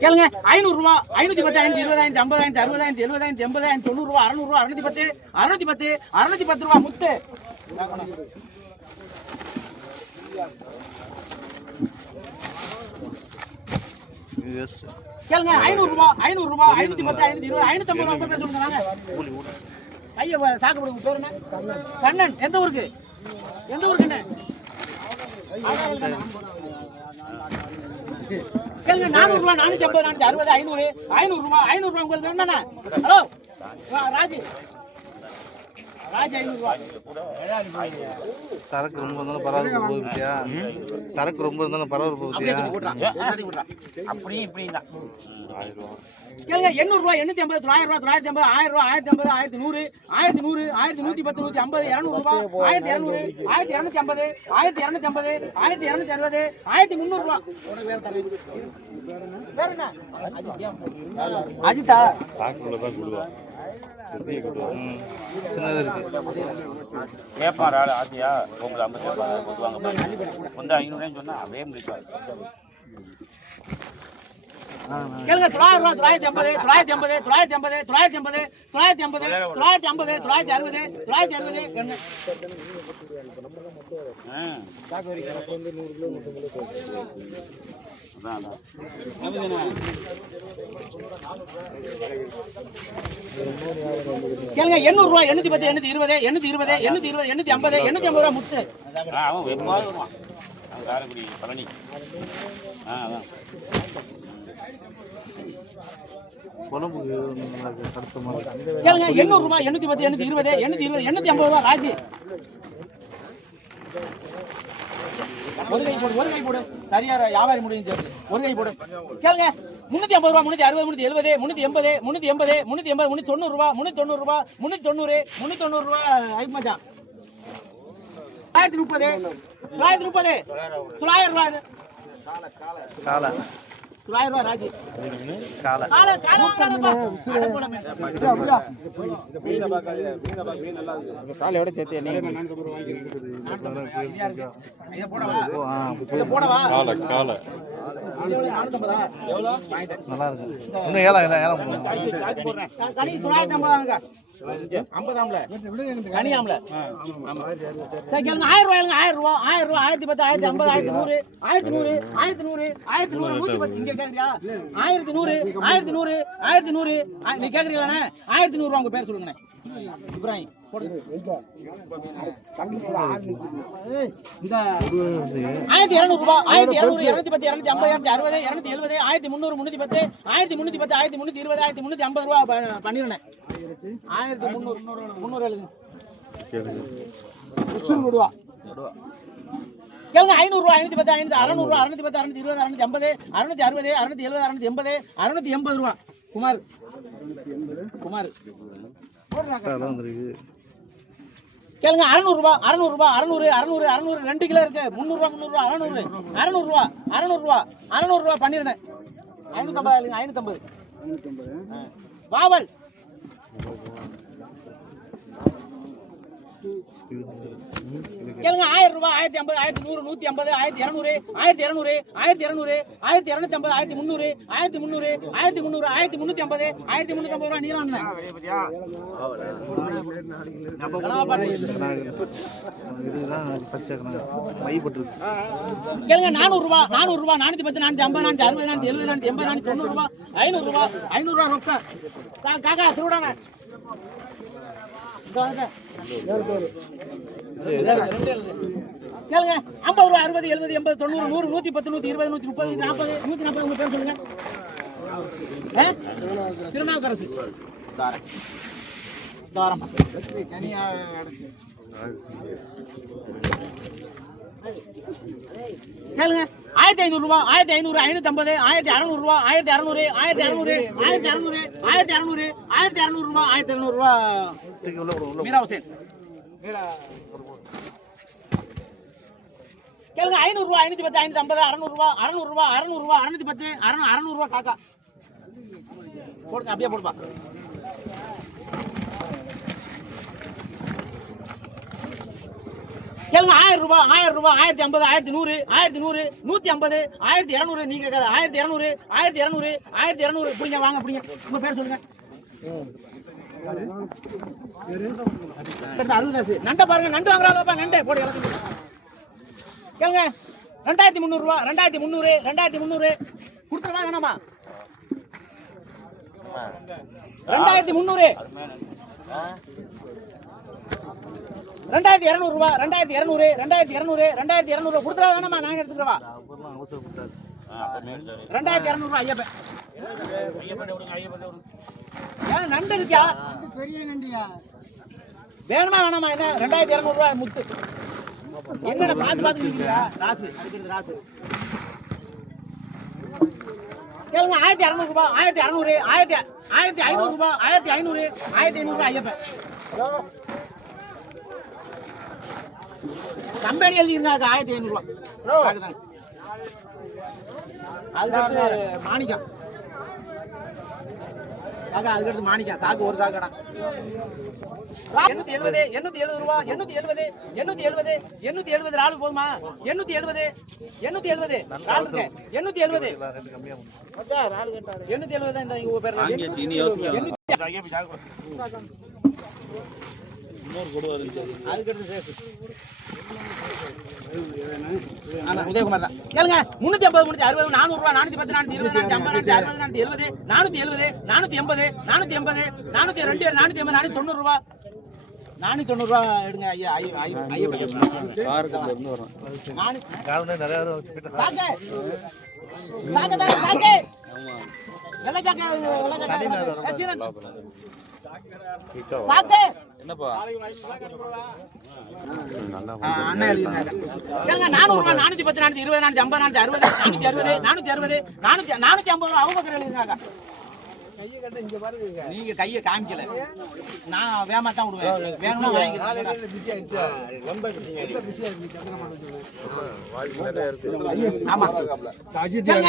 கேளுங்க ஐநூறு ரூபா ஐநூத்தி பத்து ஐநூத்தி இருபதாயிரத்தி ஐம்பதாயிரத்தி அறுபதாயிரத்தி எழுபதாயிரத்தி எண்பதாயிரத்தி தொண்ணூறு ரூபா அறுநூறு ரூபா அறுநூத்தி பத்து அறுநூத்தி பத்து அறுநூத்தி பத்து ரூபா முத்து. கேளுங்க ஐநூறு ரூபா ஐநூறு ரூபா ஐநூத்தி பத்து ஐநூத்தி இருபது ஐநூத்தி ஐம்பது ரூபா பேர் சொல்லுங்க வாங்க ஐயா சாக்கப்படுங்க பேர் என்ன கண்ணன் எந்த ஊருக்கு? எந்த ஊருக்குண்ணே? கேளுங்க நானூறு ரூபா நானூத்தி ஐம்பது நானூத்தி அறுபது ஐநூறு ஐநூறு ரூபா ஐநூறு ரூபா உங்களுக்கு என்னண்ணா ஹலோ? ராஜி. சரக்கு ரொம்ப இருந்தாலும் பரவாயில்ல போகுது பத்தியா சரக்கு ரொம்ப இருந்தாலும் பரவாயில்ல போகுது அப்படியே கேளுங்க எண்ணூறு ரூபா எண்ணூத்தி ஐம்பது தொள்ளாயிரம் ரூபா தொள்ளாயிரத்தி ஐம்பது ஆயிரம் ரூபா ஆயிரத்தி ஐம்பது ஆயிரத்தி நூறு ஆயிரத்தி நூறு ஆயிரத்தி நூத்தி பத்து நூத்தி ஐம்பது இருநூறு ரூபா ஆயிரத்தி இருநூறு ஆயிரத்தி இருநூத்தி ஐம்பது ஆயிரத்தி இருநூத்தி ஐம்பது ஆயிரத்தி இருநூத்தி அறுபது ஆயிரத்தி முந்நூறு ரூபா வேற என்ன? அஜிதா ம். சின்னது இருக்கு கேட்பான் ஆள் ஆசையா உங்களுக்கு ஐம்பது ரூபாய் கொடுத்துவாங்க வந்து ஐநூறுன்னு சொன்னா அப்படியே முடிப்பாரு கேளுங்க தொள்ளாயிரம் ரூபா தொள்ளாயிரத்தி ஐம்பது தொள்ளாயிரத்தி ஐம்பது தொள்ளாயிரத்தி ஐம்பது தொள்ளாயிரத்தி ஐம்பது தொள்ளாயிரத்தி ஐம்பது தொள்ளாயிரத்தி ஐம்பது தொள்ளாயிரத்தி அறுபது தொள்ளாயிரத்தி அறுபது என்ன கேளுங்க எண்ணூறு ரூபா எண்ணூத்தி பத்து எண்ணூத்தி இருபது எண்ணூத்தி இருபது எண்ணூத்தி இருபது எண்ணூத்தி ஐம்பது எண்ணூத்தி ஐம்பது ரூபா அவன் காரைக்குடி பழனி. ஆ அதான் கேளுங்க எண்ணூறு ரூபாய் எண்ணூத்தி பத்து எண்ணூத்தி இருபது எண்ணூத்தி இருபது எண்ணூத்தி ஐம்பது ரூபாய் ராஜி ஒரு கை போடு ஒரு கை போடு. சரியார் வியாபாரி முடியும் ஒரு கை போடு. கேளுங்க. முன்னூத்தி ஐம்பது ரூபா முன்னூத்தி அறுபது முன்னூத்தி எழுபது முன்னூத்தி எண்பது முன்னூத்தி எண்பது முன்னூத்தி எண்பது முன்னூத்தி தொண்ணூறு ரூபா முன்னூத்தி தொண்ணூறு ரூபா முன்னூத்தி தொண்ணூறு முன்னூத்தி தொண்ணூறு ரூபா. ஐப் மச்சான் தொள்ளாயிரத்தி முப்பது. தொள்ளாயிரத்தி முப்பது. தொள்ளாயிரம் ரூபாய் காலையோட சேர்த்து. நல்லா இருக்கு. இன்னும் ஏழாம் இல்லை ஏழாம் ஐம்பதாம்ல. கனியாம்ல கேளுங்க. ஆயிரம் ரூபாய் ஆயிரம் ரூபாய் ஆயிரம் ரூபாய் ஆயிரத்தி பத்து ஆயிரத்தி ஐம்பது ஆயிரத்தி நூறு ஆயிரத்தி நூறு ஆயிரத்தி நூறு ஆயிரத்தி நூறு நூத்தி பத்து. இங்க கேக்குறியா? ஆயிரத்தி நூறு ஆயிரத்தி நூறு ஆயிரத்தி நூறு. நீ கேக்குறீங்களாண்ணே? ஆயிரத்தி நூறு ரூபா உங்க பேர் சொல்லுங்கண்ணே. இப்ராஹிம் ஆயிரத்தி இருநூறு ரூபாய் ஆயிரத்தி இருநூறு இருநூத்தி பத்து இருநூத்தி ஐம்பது இருநூத்தி அறுபது இருநூத்தி எழுபது ஆயிரத்தி முந்நூறு முன்னூத்தி பத்து ஆயிரத்தி முன்னூத்தி பத்து ஆயிரத்தி முன்னூத்தி இருபது ஆயிரத்தி முன்னூத்தி ஐம்பது ரூபா பண்ணிருந்தேன் ஆயிரத்தி முந்நூறு முந்நூறு எழுதுங்க. கேளுங்க ஐநூறு ரூபா ஐநூத்தி பத்து ஐநூத்தி அறுநூறு ரூபா அறுநூத்தி பத்து அறுநூத்தி இருபது அறுநூத்தி ஐம்பது அறுபது அறுநூத்தி எழுபது அறுநூத்தி எண்பது ரூபா. குமார். குமார். கேளுங்க அறநூறு ரூபா அறநூறு அறநூறு அறநூறு ரெண்டு கிலோ இருக்கு. முந்நூறு ரூபா முந்நூறு ரூபா அறநூறு அறநூறு ரூபா அறநூறு ரூபா அறநூறு ரூபா பண்ணிருந்தேன் Vamos lá. கேளுங்க ஆயிரம் ரூபாய் ஆயிரத்தி ஐம்பது ஆயிரத்தி நூறு நூத்தி ஐம்பது ஆயிரத்தி இரநூறு ஆயிரத்தி இரநூறு ஆயிரத்தி இரநூறு ஆயிரத்தி இரநூத்தி ஐம்பது ஆயிரத்தி முந்நூறு ஆயிரத்தி முந்நூறு ஆயிரத்தி முந்நூறு ஆயிரத்தி முந்நூத்தி ஐம்பது ஆயிரத்தி முந்நூத்தி ஐம்பது ரூபா நீளம் கேளுங்க நானூறு ரூபா நானூறு ரூபா நானூத்தி பத்து நானூத்தி ஐம்பது நானூத்தி அறுபது நானூத்தி எழுபது நானூத்தி எண்பது நானூத்தி தொண்ணூறு ரூபா ஐநூறு ரூபா ஐநூறு ரூபா ரொக்கம் காக்கா திருவிடாங்க கேளுங்க. ஐம்பது ரூபா அறுபது எழுபது எண்பது தொண்ணூறு நூறு நூத்தி பத்து நூத்தி இருபது நூத்தி முப்பது நாற்பது நூத்தி நாற்பது உங்க பேர் சொல்லுங்க? திருநாவுக்கரசு. தாரம் கேளுங்க. ஆயிரத்தி ஐநூறு ரூபா ஆயிரத்தி ஐநூறு ஐநூத்தி ஐம்பது ஆயிரத்தி அறநூறு ரூபா ஆயிரத்தி அறநூறு ஆயிரத்தி அறநூறு ஆயிரத்தி அறநூறு ஆயிரத்தி அறநூறு ஆயிரத்தி அறநூறு ரூபா ஆயிரத்தி அறநூறு ரூபா. தூக்கி மீரா ஹுசேன். கேளுங்க ஐநூறு ரூபா ஐநூத்தி பத்து ஐநூத்தி ஐம்பது அறநூறு ரூபா அறநூறு ரூபா அறநூறு ரூபா பத்து அறநூறு அறநூறு ரூபா காக்கா. போடுங்க அப்படியே போடுப்பா. கேளுங்க ஆயிரம் ரூபாய் ஆயிரம் ரூபாய் ஆயிரத்தி ஐம்பது ஆயிரத்தி நூறு ஆயிரத்தி நூறு நூத்தி ஐம்பது ஆயிரத்தி இரநூறு நீங்க கேட்காது ஆயிரத்தி இரநூறு ஆயிரத்தி இரநூறு ஆயிரத்தி இரநூறு. பிடிங்க வாங்க பிடிங்க. உங்க பேர் சொல்லுங்க. அருள்தாஸ் நண்டை பாருங்க நண்டு வாங்குறாங்கப்பா நண்டை. போடு எல்லாத்தையும் கேளுங்க ரெண்டாயிரத்தி முந்நூறுரூவா ரெண்டாயிரத்தி முந்நூறு ரெண்டாயிரத்தி முந்நூறு. கொடுத்துருவா வேணாமா? ரெண்டாயிரத்தி முந்நூறு. ரெண்டாயிரத்தி இரநூறு ரூபா ரெண்டாயிரத்தி இரநூறு ரெண்டாயிரத்தி இரநூறு ரெண்டாயிரத்தி இரநூறு கொடுத்துருவா வேணாமா நான் எடுத்துக்கிறவா? ரெண்டாயிரத்தி இரநூறுவா ஐயப்பன் ஏன் நண்டு இருக்கியா? பெரிய நண்டியா வேணுமா வேணாமா என்ன? ரெண்டாயிரத்தி இரநூறுவா முத்து. என்னடா பார்த்து பார்த்து ராசு ராசு. கேளுங்க ஆயிரத்தி இரநூறு ரூபாய் ஆயிரத்தி இரநூறு ஆயிரத்தி ஆயிரத்தி ஐநூறு ரூபாய் ஆயிரத்தி ஐநூறு ஆயிரத்தி ஐநூறு ஐயப்பன் கம்பெனி எழுதிருந்தாங்க ஆயிரத்தி ஐநூறு ரூபாய் அதுதான். அதுக்கடுத்து மாணிக்கம் சாக்கா அதுக்கடுத்து மாணிக்கம் சாக்கு ஒரு சாக்கடா. எண்ணூத்தி எழுபது எண்ணூத்தி எழுபது ரூபா எண்ணூத்தி எழுபது எண்ணூத்தி எழுபது எண்ணூத்தி எழுபது ராலு போதுமா? எண்ணூத்தி எழுபது எண்ணூத்தி எழுபது. ராலு இருக்கு எண்ணூத்தி எழுபது. எண்ணூத்தி எழுபது தான் இந்த உங்க பேர். எண்ணூத்தி ஐயப்பன் சாக்கு கொடு. அதுக்கடுத்து சேஃப். ஆமா, உதயகுமார் தான். கேளுங்க முன்னூத்தி ஐம்பது முன்னூத்தி அறுபது நானூறு ரூபாய் நானூத்தி பத்து நானூத்தி இருபது நானூத்தி ஐம்பது நானூத்தி அறுபது நானூத்தி எழுபது நானூத்தி எழுபது நானூத்தி எண்பது நானூத்தி எண்பது நானூத்தி ரெண்டு நானூத்தி எண்பது நானூத்தி தொண்ணூறு ரூபாய் நானூத்தி தொண்ணூறு எடுங்க ஐயா ஐயா ஐயா நானூத்தி ஏங்க, நானூறு ரூபாய், நானூத்தி பத்து, நானூத்தி இருபது, நானூத்தி ஐம்பது, நானூத்தி அறுபது, நானூத்தி அறுபது, நானூத்தி அறுபது, நானூத்தி- நானூத்தி ஐம்பது ரூபாய் அவங்க எழுதிருக்காங்க. நீங்க கையை காமிக்கல. நான் வேகமா தான் விடுவேன். வேணும்னா வாங்கிக்கிறேன்.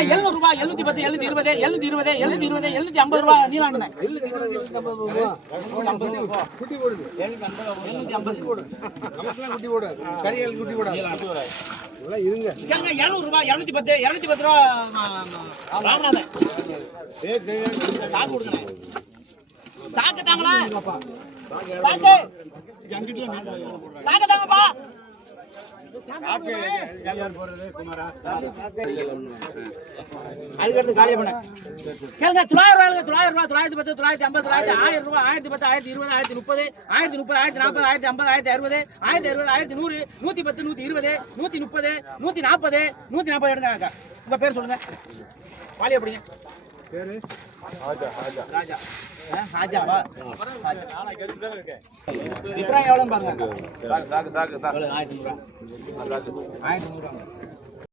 எழுநூறு ரூபாய் எழுநூத்தி பத்து எழுநூத்தி இருபது எழுநூத்தி இருபது எழுநூத்தி இருபது எழுநூத்தி ஐம்பது ரூபாய் நீலாண்டன எழுநூத்தி ஐம்பது ஏங்க, இருநூறு ரூபாய் இருநூத்தி பத்து இருநூத்தி பத்து ரூபா ராமநாதன் சாக்கு சாக்கு தாங்களா சாக்கு. சாக்கு தாங்கப்பா. அதுக்கடுத்து காலிய பண்ண கேளுங்க தொள்ளாயிரம் ரூபாய் தொள்ளாயிரம் ரூபாய் தொள்ளாயிரத்தி பத்து தொள்ளாயிரத்தி ஐம்பது தொள்ளாயிரத்தி ஆயிரம் ரூபாய் ஆயிரத்தி பத்து ஆயிரத்தி இருபது ஆயிரத்தி முப்பது ஆயிரத்தி முப்பது ஆயிரத்தி நாற்பது ஆயிரத்தி ஐம்பது ஆயிரத்தி அறுபது ஆயிரத்தி அறுபது ஆயிரத்தி நூறு நூத்தி பத்து நூத்தி இருபது நூத்தி முப்பது நூத்தி நாற்பது நூத்தி நாற்பது எடுங்க அக்கா. உங்க பேர் சொல்லுங்க வாலி எப்படிங்க ராஜா ஆ, ராஜா. இப்ராஹிம் எவ்வளோன்னு பாருங்க. சாக்கு சாக்கு சாக்கு ஆயிரத்தி நூறு ஆயிரத்தி நூறு